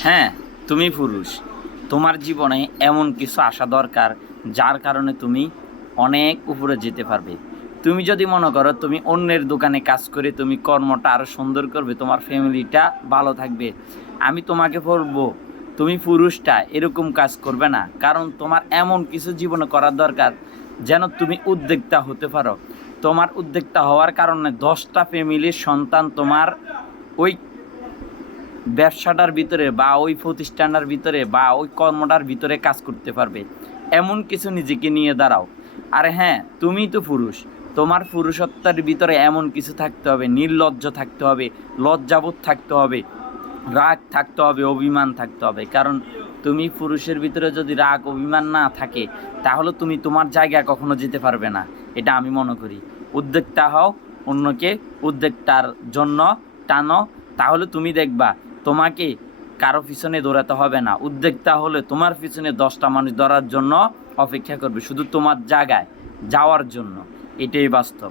হ্যাঁ, তুমি পুরুষ। তোমার জীবনে এমন কিছু আসা দরকার যার কারণে তুমি অনেক উপরে যেতে পারবে। তুমি যদি মনে করো তুমি অন্যের দোকানে কাজ করে তুমি কর্মটা আরও সুন্দর করবে, তোমার ফ্যামিলিটা ভালো থাকবে, আমি তোমাকে বলবো তুমি পুরুষটা এরকম কাজ করবে না। কারণ তোমার এমন কিছু জীবনে করার দরকার যেন তুমি উদ্যোক্তা হতে পারো। তোমার উদ্যোক্তা হওয়ার কারণে 10টা ফ্যামিলির সন্তান তোমার ওই ব্যবসাটার ভিতরে বা ওই প্রতিষ্ঠানটার ভিতরে বা ওই কর্মটার ভিতরে কাজ করতে পারবে। এমন কিছু নিজেকে নিয়ে দাঁড়াও। আর হ্যাঁ, তুমি তো পুরুষ, তোমার পুরুষত্বের ভিতরে এমন কিছু থাকতে হবে, নির্লজ্জ থাকতে হবে, লজ্জাবোধ থাকতে হবে, রাগ থাকতে হবে, অভিমান থাকতে হবে। কারণ তুমি পুরুষের ভিতরে যদি রাগ অভিমান না থাকে তাহলে তুমি তোমার জায়গায় কখনো যেতে পারবে না, এটা আমি মনে করি। উদ্যোক্তা হও, অন্যকে উদ্যোক্তার জন্য টানো, তাহলে তুমি দেখবা তোমাকে কারো পিছনে দৌড়াতে হবে না। উদ্যোক্তা হলে তোমার পিছনে 10টা মানুষ দৌড়ার জন্য অপেক্ষা করবে, শুধু তোমার জায়গায় যাওয়ার জন্য। এটাই বাস্তব।